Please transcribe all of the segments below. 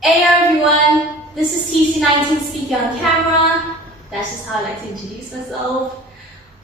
Hey everyone, this is TC19 speaking on camera. That's just how I like to introduce myself.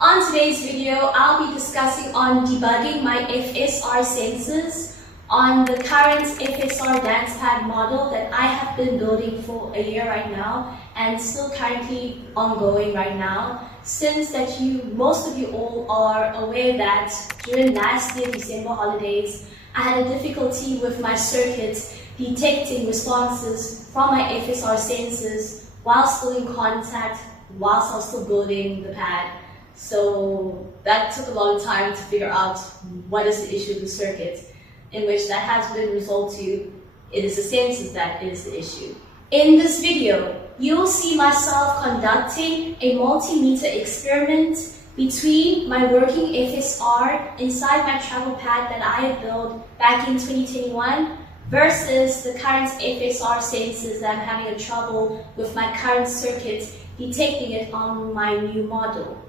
On today's video, I'll be discussing on debugging my FSR sensors on the current FSR dance pad model that I have been building for a year right now and still currently ongoing right now. Since that most of you all are aware that during last year December holidays, I had a difficulty with my circuit detecting responses from my FSR sensors while still in contact, whilst I was still building the pad. So that took a long time to figure out what is the issue with the circuit, in which that has been resolved to it is the sensors that is the issue. In this video, you'll see myself conducting a multimeter experiment between my working FSR inside my travel pad that I had built back in 2021 versus the current FSR sensors that I'm having a trouble with my current circuit detecting it on my new model.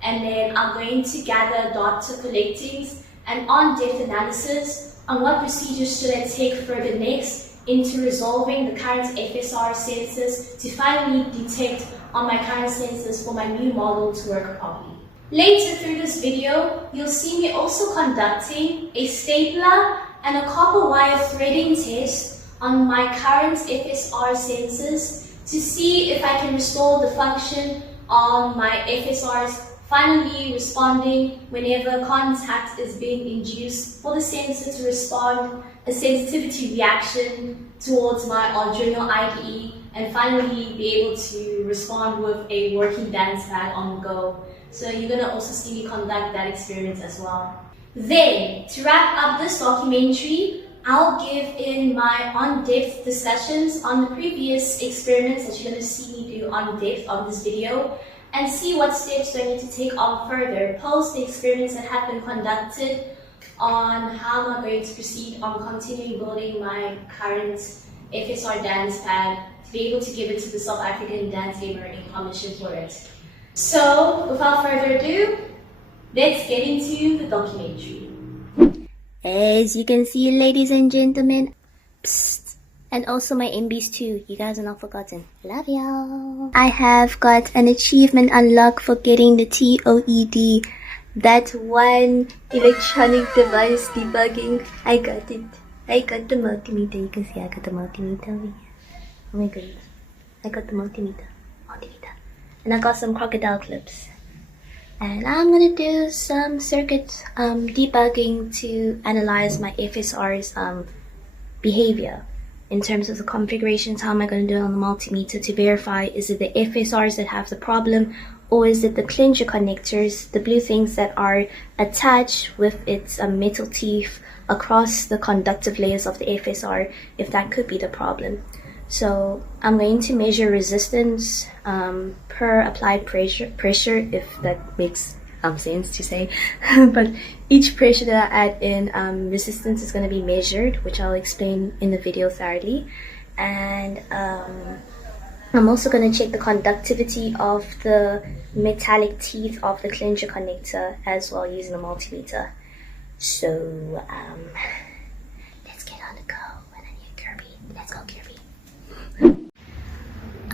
And then I'm going to gather data collectings and on-depth analysis on what procedures should I take further next into resolving the current FSR sensors to finally detect on my current sensors for my new model to work properly. Later through this video, you'll see me also conducting a stapler and a copper wire threading test on my current FSR sensors to see if I can restore the function on my FSRs finally responding whenever contact is being induced for the sensor to respond a sensitivity reaction towards my Arduino IDE and finally be able to respond with a working dance pad on the go. So you're going to also see me conduct that experiment as well. Then, to wrap up this documentary, I'll give in my on-depth discussions on the previous experiments that you're going to see me do on-depth on this video and see what steps do I need to take on further post the experiments that have been conducted on how am I going to proceed on continuing building my current FSR dance pad to be able to give it to the South African dance gamer in commission for it. So, without further ado, let's get into the documentary. As you can see, ladies and gentlemen, psst, and also my MBs too, you guys are not forgotten. Love y'all. I have got an achievement unlocked for getting the TOED, that one electronic device debugging. I got it. I got the multimeter. You can see I got the multimeter over here. Oh my goodness. I got the multimeter. And I got some crocodile clips. And I'm gonna do some circuit debugging to analyze my FSR's behavior in terms of the configurations. How am I going to do it on the multimeter to verify, is it the FSRs that have the problem, or is it the Clincher connectors, the blue things that are attached with its metal teeth across the conductive layers of the FSR, if that could be the problem. So I'm going to measure resistance per applied pressure, if that makes sense to say. But each pressure that I add in, resistance is going to be measured, which I'll explain in the video thoroughly. And I'm also going to check the conductivity of the metallic teeth of the Clincher connector as well using the multimeter. So let's get on the go. And I need Kirby. Let's go, Kirby.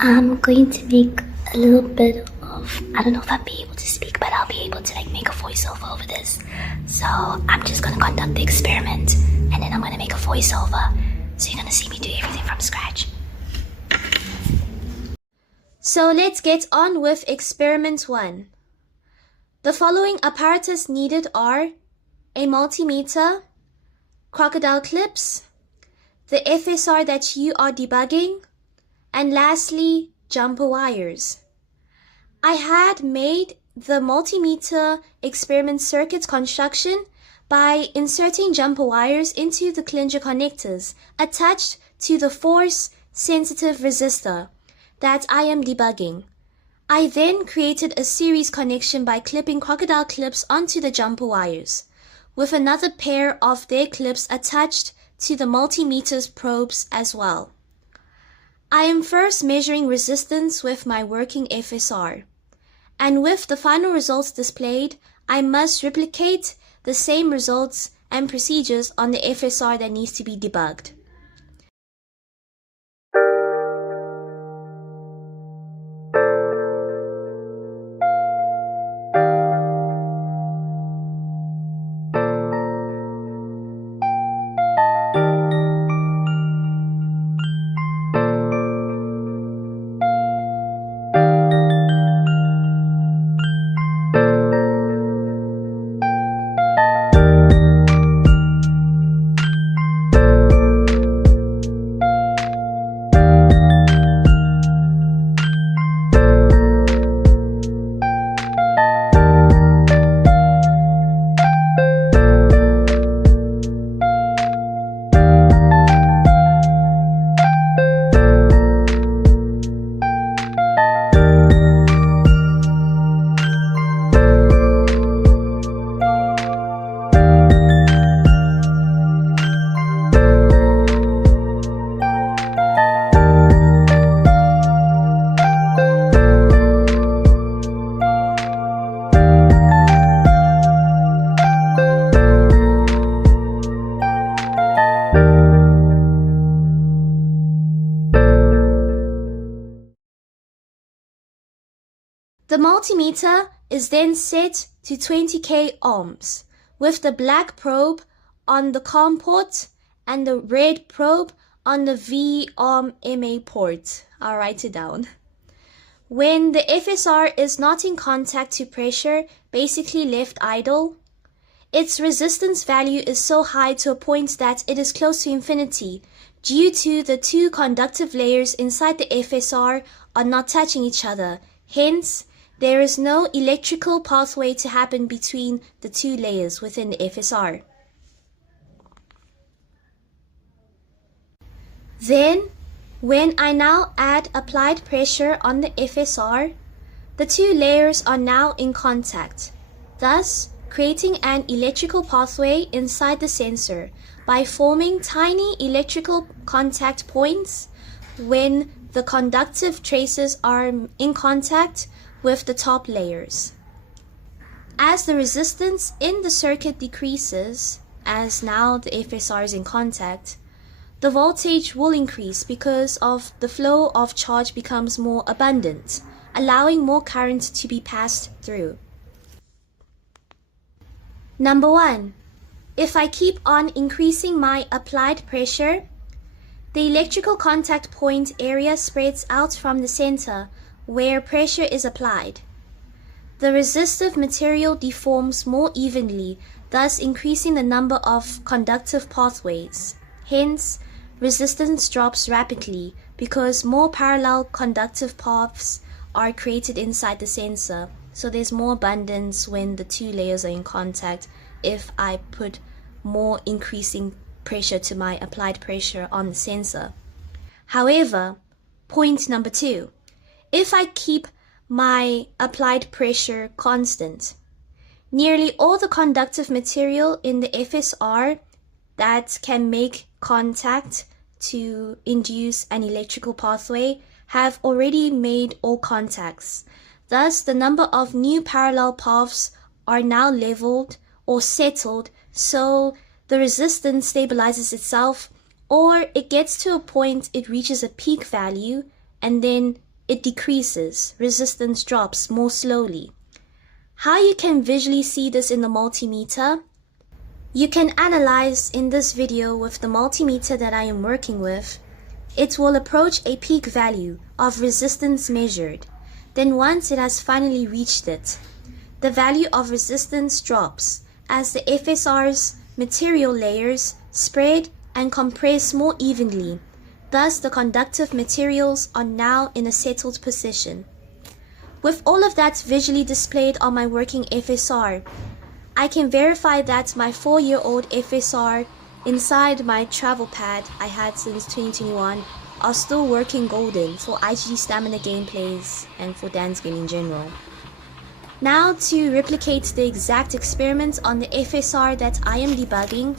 I'm going to make a little bit of, I don't know if I'll be able to speak, but I'll be able to make a voiceover over this. So I'm just going to conduct the experiment and then I'm going to make a voiceover. So you're going to see me do everything from scratch. So let's get on with experiment 1. The following apparatus needed are a multimeter, crocodile clips, the FSR that you are debugging, and lastly, jumper wires. I had made the multimeter experiment circuit construction by inserting jumper wires into the Clincher connectors attached to the force sensitive resistor that I am debugging. I then created a series connection by clipping crocodile clips onto the jumper wires, with another pair of their clips attached to the multimeter's probes as well. I am first measuring resistance with my working FSR, and with the final results displayed, I must replicate the same results and procedures on the FSR that needs to be debugged. The multimeter is then set to 20k ohms with the black probe on the COM port and the red probe on the VRMA port. I'll write it down. When the FSR is not in contact to pressure, basically left idle, its resistance value is so high to a point that it is close to infinity due to the two conductive layers inside the FSR are not touching each other. Hence, there is no electrical pathway to happen between the two layers within the FSR. Then, when I now add applied pressure on the FSR, the two layers are now in contact, thus creating an electrical pathway inside the sensor by forming tiny electrical contact points when the conductive traces are in contact with the top layers. As the resistance in the circuit decreases, as now the FSR is in contact, the voltage will increase because of the flow of charge becomes more abundant, allowing more current to be passed through. Number 1. If I keep on increasing my applied pressure, the electrical contact point area spreads out from the center where pressure is applied. The resistive material deforms more evenly, thus increasing the number of conductive pathways. Hence, resistance drops rapidly because more parallel conductive paths are created inside the sensor. So there's more abundance when the two layers are in contact if I put more increasing pressure to my applied pressure on the sensor. However, point number 2, if I keep my applied pressure constant, nearly all the conductive material in the FSR that can make contact to induce an electrical pathway have already made all contacts. Thus, the number of new parallel paths are now leveled or settled, so the resistance stabilizes itself, or it gets to a point it reaches a peak value and then it decreases. Resistance drops more slowly. How you can visually see this in the multimeter? You can analyze in this video with the multimeter that I am working with. It will approach a peak value of resistance measured. Then once it has finally reached it, the value of resistance drops as the FSR's material layers spread and compress more evenly. Thus, the conductive materials are now in a settled position. With all of that visually displayed on my working FSR, I can verify that my 4-year-old FSR inside my travel pad I had since 2021 are still working golden for IGD stamina gameplays and for dance game in general. Now to replicate the exact experiment on the FSR that I am debugging,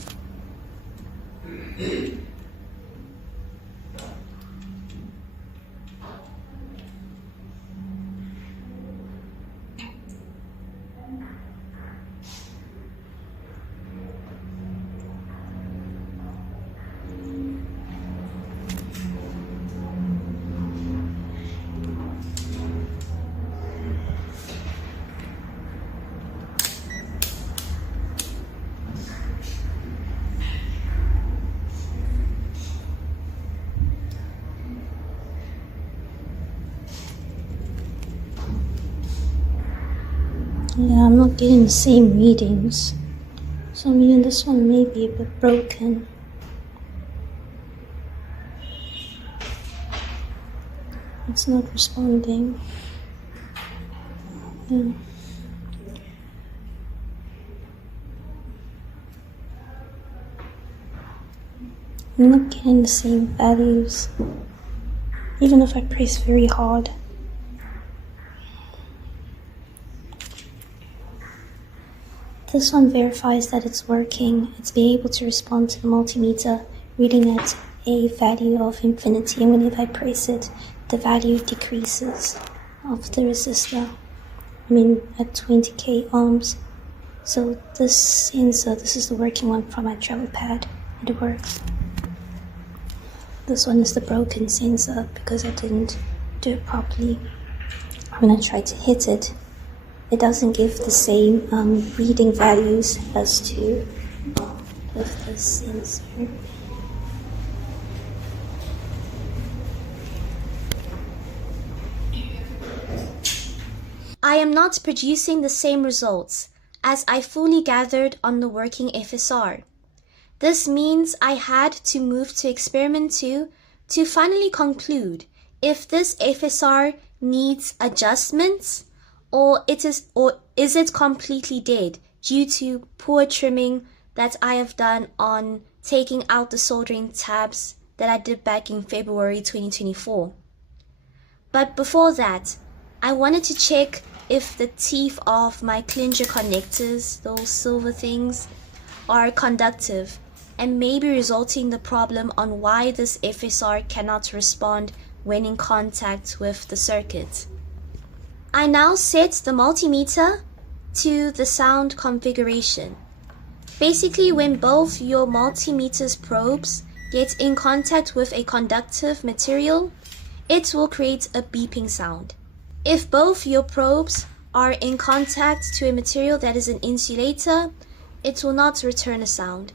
yeah, I'm not getting the same readings. For some reason this one may be a bit broken. It's not responding. Yeah. I'm not getting the same values, even if I press very hard. This one verifies that it's working. It's being able to respond to the multimeter reading at a value of infinity, and whenever I press it, the value decreases of the resistor. At 20k ohms. So this sensor, this is the working one from my travel pad. It works. This one is the broken sensor because I didn't do it properly. when I try to hit it, it doesn't give the same reading values as to with the sensor. I am not producing the same results as I fully gathered on the working FSR. This means I had to move to experiment 2 to finally conclude if this FSR needs adjustments or is it completely dead due to poor trimming that I have done on taking out the soldering tabs that I did back in February 2024. But before that, I wanted to check if the teeth of my Clincher connectors, those silver things, are conductive and maybe resulting the problem on why this FSR cannot respond when in contact with the circuit. I now set the multimeter to the sound configuration. Basically, when both your multimeter's probes get in contact with a conductive material, it will create a beeping sound. If both your probes are in contact to a material that is an insulator, it will not return a sound.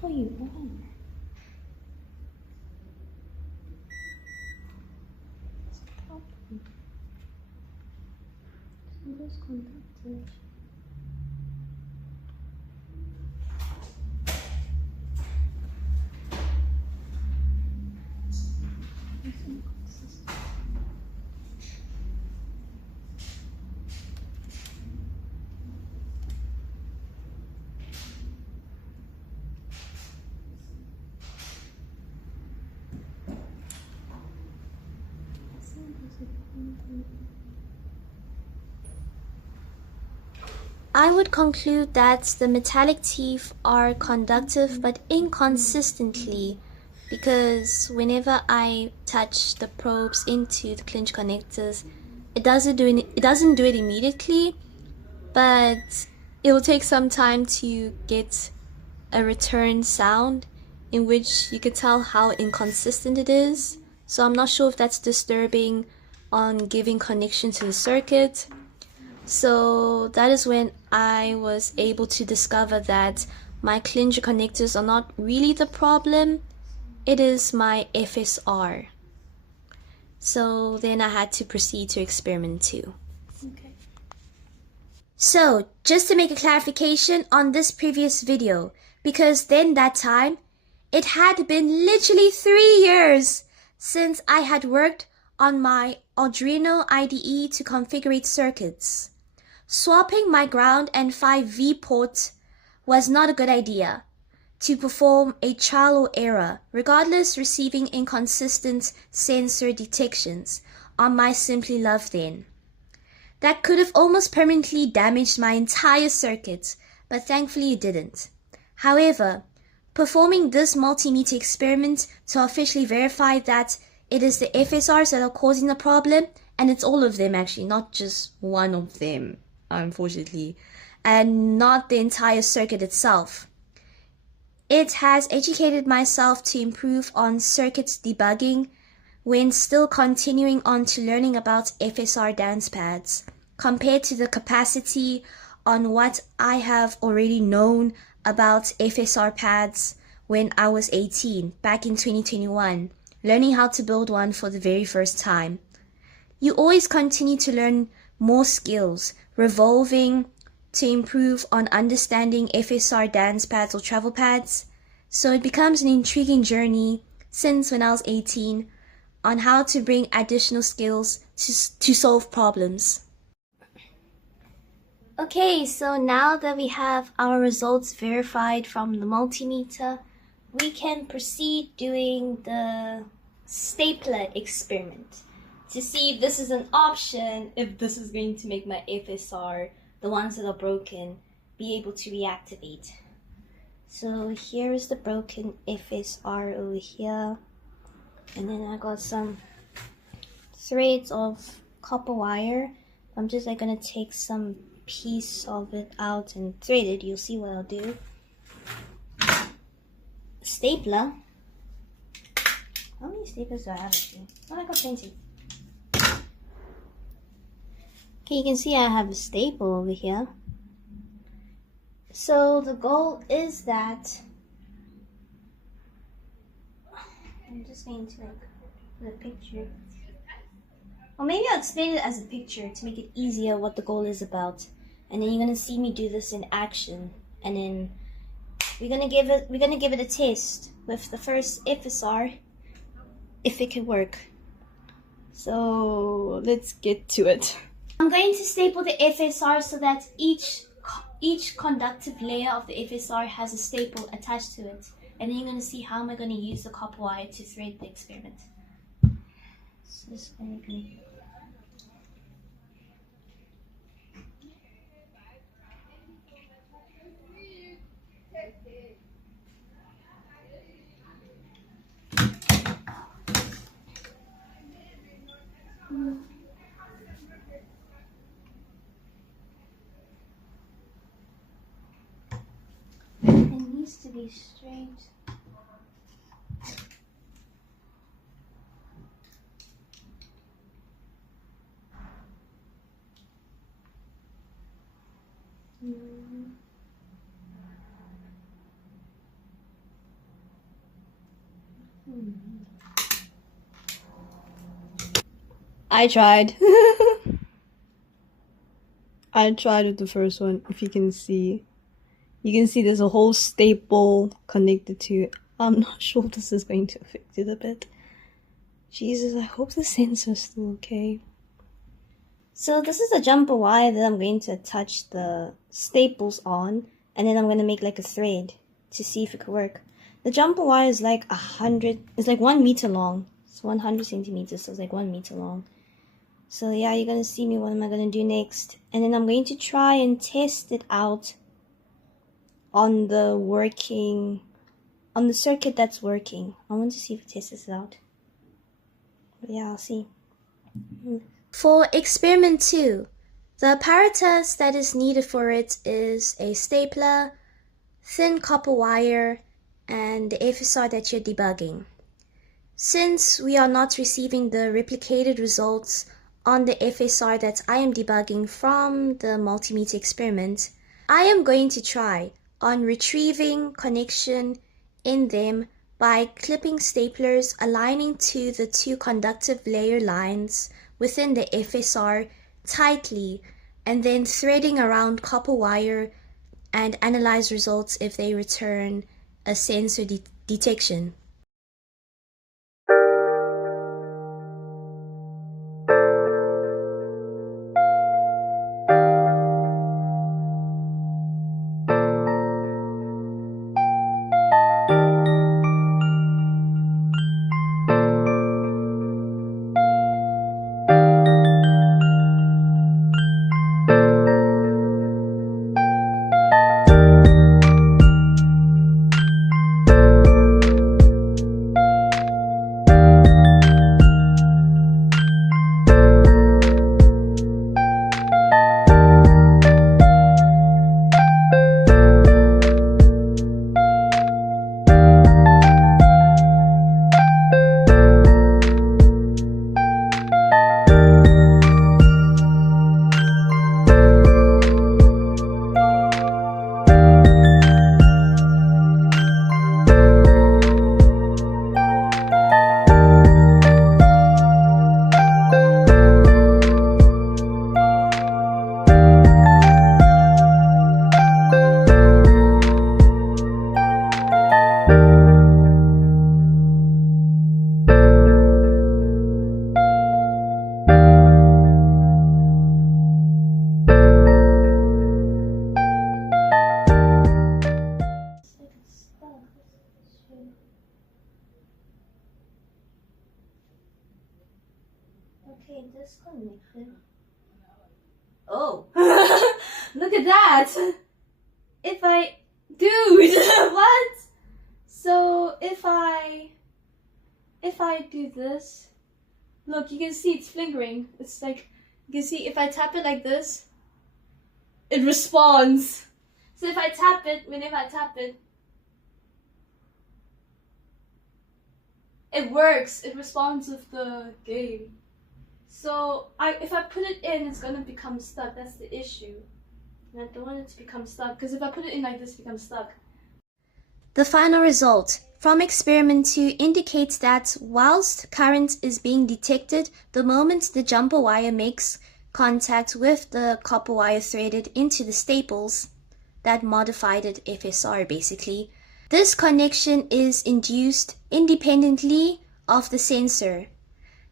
Oh, you won. What's the problem? Those conductors. I would conclude that the metallic teeth are conductive but inconsistently, because whenever I touch the probes into the clinch connectors, it doesn't do it immediately, but it will take some time to get a return sound in which you can tell how inconsistent it is. So I'm not sure if that's disturbing on giving connection to the circuit. So that is when I was able to discover that my Clincher connectors are not really the problem, it is my FSR. So then I had to proceed to experiment 2. Okay. So just to make a clarification on this previous video, because then that time, it had been literally 3 years since I had worked on my Arduino IDE to configure circuits. Swapping my ground and 5V port was not a good idea to perform a trial or error, regardless receiving inconsistent sensor detections on my Simply Love then. That could have almost permanently damaged my entire circuit, but thankfully it didn't. However, performing this multimeter experiment to officially verify that it is the FSRs that are causing the problem, and it's all of them actually, not just one of them, unfortunately, and not the entire circuit itself. It has educated myself to improve on circuit debugging when still continuing on to learning about FSR dance pads, compared to the capacity on what I have already known about FSR pads when I was 18, back in 2021, learning how to build one for the very first time. You always continue to learn more skills, revolving to improve on understanding FSR dance pads or travel pads, so it becomes an intriguing journey since when I was 18 on how to bring additional skills to solve problems. Okay, so now that we have our results verified from the multimeter, we can proceed doing the stapler experiment to see if this is an option, if this is going to make my FSR, the ones that are broken, be able to reactivate. So here is the broken FSR over here, and then I got some threads of copper wire. I'm just like gonna take some piece of it out and thread it. You'll see what I'll do. Stapler. How many staplers do I have actually? Oh, I got plenty. Okay, you can see I have a staple over here. So the goal is that I'm just going to like put a picture. Or maybe I'll explain it as a picture to make it easier what the goal is about. And then you're gonna see me do this in action. And then we're gonna give it a test with the first FSR if it can work. So let's get to it. I'm going to staple the FSR so that each conductive layer of the FSR has a staple attached to it. And then you're going to see how am I going to use the copper wire to thread the experiment. So this is going to be... It needs to be straight. I tried. I tried with the first one. If you can see there's a whole staple connected to it. I'm not sure if this is going to affect it a bit. Jesus, I hope the sensor's still okay. So this is a jumper wire that I'm going to attach the staples on, and then I'm going to make like a thread to see if it could work. The jumper wire is like 1 meter long. It's 100 centimeters, so it's like 1 meter long. So yeah, you're going to see me what am I going to do next. And then I'm going to try and test it out on the circuit that's working. I want to see if it tests this out. But yeah, I'll see. For experiment 2, the apparatus that is needed for it is a stapler, thin copper wire, and the FSR that you're debugging. Since we are not receiving the replicated results on the FSR that I am debugging from the multimeter experiment, I am going to try on retrieving connection in them by clipping staplers aligning to the two conductive layer lines within the FSR tightly, and then threading around copper wire and analyze results if they return a sensor detection. Okay, disconnected. Oh, look at that. Dude, what? So if I do this, Look, you can see it's flickering. It's like, you can see if I tap it like this, it responds. So if I tap it, whenever I tap it, it works. It responds with the game. So if I put it in, it's gonna become stuck. That's the issue. And I don't want it to become stuck, because if I put it in like this, it becomes stuck. The final result from experiment 2 indicates that whilst current is being detected the moment the jumper wire makes contact with the copper wire threaded into the staples, that modified it FSR basically, this connection is induced independently of the sensor.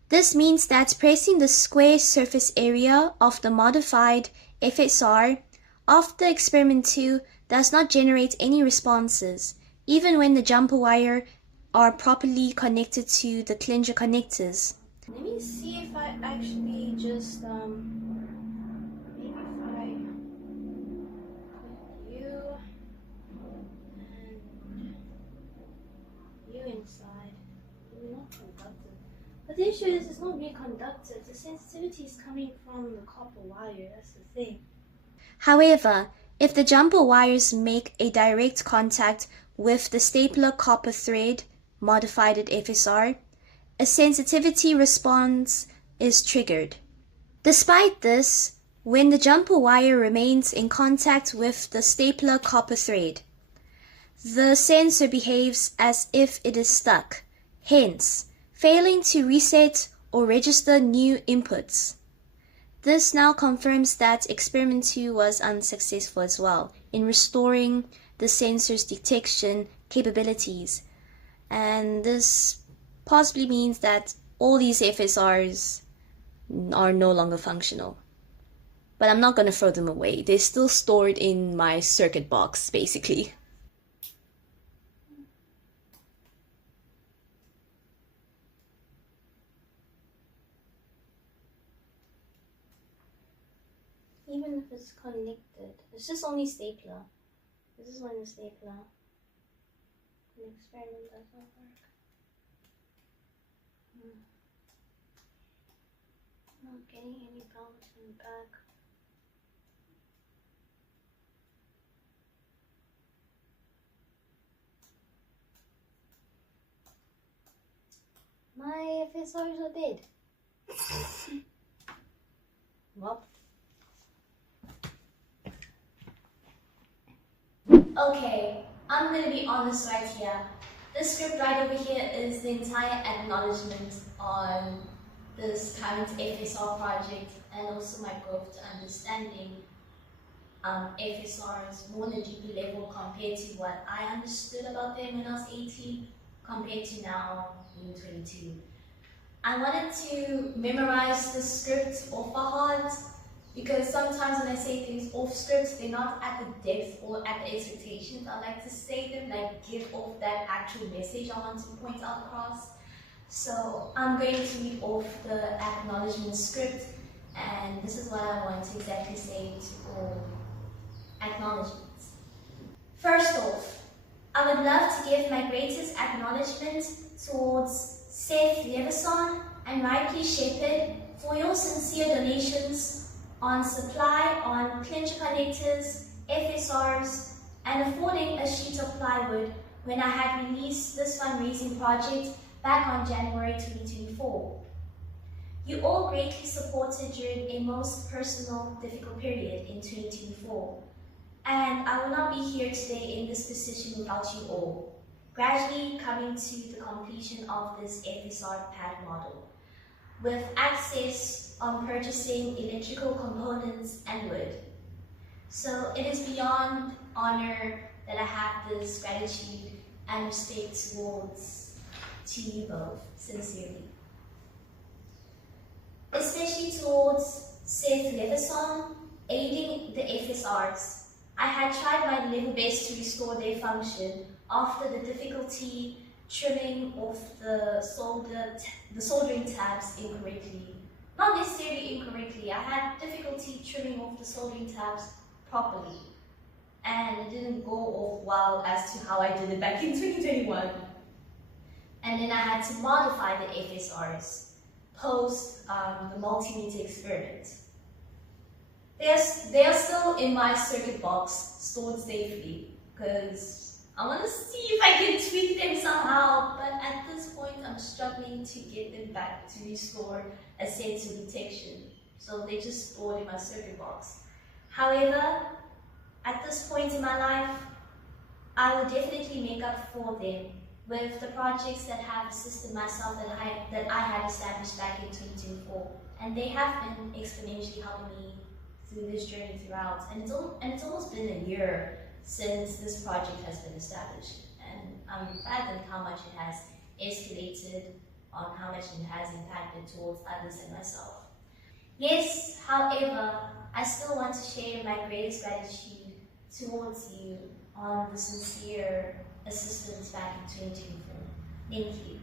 This means that pressing the square surface area of the modified FSR after experiment 2 does not generate any responses, even when the jumper wire are properly connected to the Clincher connectors. Let me see if I actually just, maybe if I put you and you inside, maybe not conductive. But the issue is it's not really conductive. The sensitivity is coming from the copper wire, that's the thing. However, if the jumper wires make a direct contact with the stapler copper thread modified at FSR, a sensitivity response is triggered. Despite this, when the jumper wire remains in contact with the stapler copper thread, the sensor behaves as if it is stuck, hence failing to reset or register new inputs. This now confirms that experiment 2 was unsuccessful as well in restoring the sensor's detection capabilities, and this possibly means that all these FSRs are no longer functional. But I'm not going to throw them away. They're still stored in my circuit box, basically. Even if it's connected, it's just only stapler. This is when the stapler. The experiment does not work. Not getting any bouncing back. My FSRs are dead. Well. Okay, I'm gonna be honest right here. This script right over here is the entire acknowledgement on this current FSR project, and also my growth to understanding FSRs more on a deeper level compared to what I understood about them when I was 18 compared to now being 22. I wanted to memorize the script off by heart, because sometimes when I say things off script, they're not at the depth or at the expectations I like to say them, like give off that actual message I want to point out across. So I'm going to read off the acknowledgement script, and this is what I want to exactly say to all acknowledgements. First off, I would love to give my greatest acknowledgement towards Seth Leveson and Ripley Shepherd for your sincere donations on supply on Clincher connectors, FSRs, and affording a sheet of plywood when I had released this fundraising project back on January 2024. You all greatly supported during a most personal, difficult period in 2024, and I will not be here today in this position without you all, gradually coming to the completion of this FSR pad model, with access on purchasing electrical components and wood. So it is beyond honor that I have this gratitude and respect towards to you both, sincerely. Especially towards Seth Leveson, aiding the FSRs. I had tried my level best to restore their function after the difficulty trimming off the soldering tabs incorrectly. Not necessarily incorrectly, I had difficulty trimming off the soldering tabs properly, and it didn't go off well as to how I did it back in 2021. And then I had to modify the FSRs. post the Multimeter Experiment. They are still in my circuit box, stored safely, because I want to see if I can tweak them somehow, but at this point I'm struggling to get them back to restore a sense of detection. So they just stored in my circuit box. However, at this point in my life, I will definitely make up for them with the projects that have assisted myself that I had established back in 2024. And they have been exponentially helping me through this journey throughout. And it's almost been a year since this project has been established. And I'm fathomed how much it has escalated, on how much it has impacted towards others and myself. Yes, however, I still want to share my greatest gratitude towards you on the sincere assistance back in 2024. Thank you.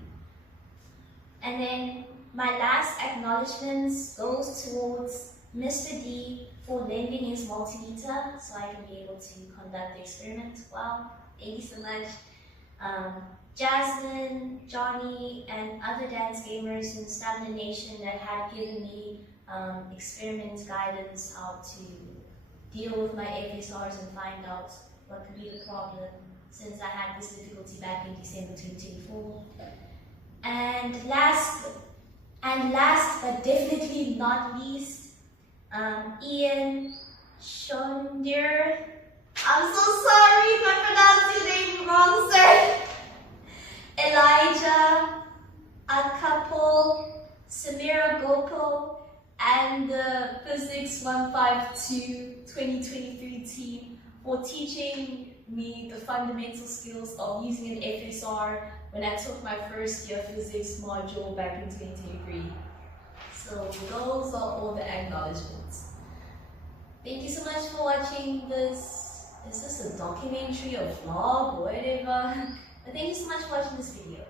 And then my last acknowledgements goes towards Mr. D for lending his multimeter so I can be able to conduct the experiment well. Thank you so much. Jasmine, Johnny, and other dance gamers in the Stamina Nation that had given me experiment guidance, how to deal with my FSRs and find out what could be the problem, since I had this difficulty back in December 2024. And last but definitely not least, Ian Shonder. I'm so sorry if I pronounced your name wrong, sir. Elijah, Akapo, Samira Gopal, and the Physics 152 2023 team for teaching me the fundamental skills of using an FSR when I took my first year physics module back in 2023. So those are all the acknowledgements. Thank you so much for watching this. Is this a documentary or vlog or whatever? But thank you so much for watching this video.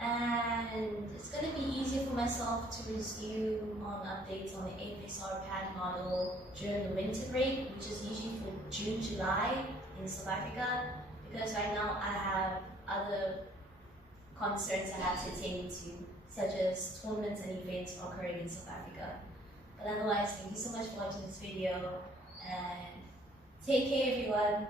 And it's going to be easier for myself to resume on updates on the FSR pad model during the winter break, which is usually for June, July in South Africa, because right now I have other concerns I have to attend to, such as tournaments and events occurring in South Africa. But otherwise, thank you so much for watching this video, and take care everyone.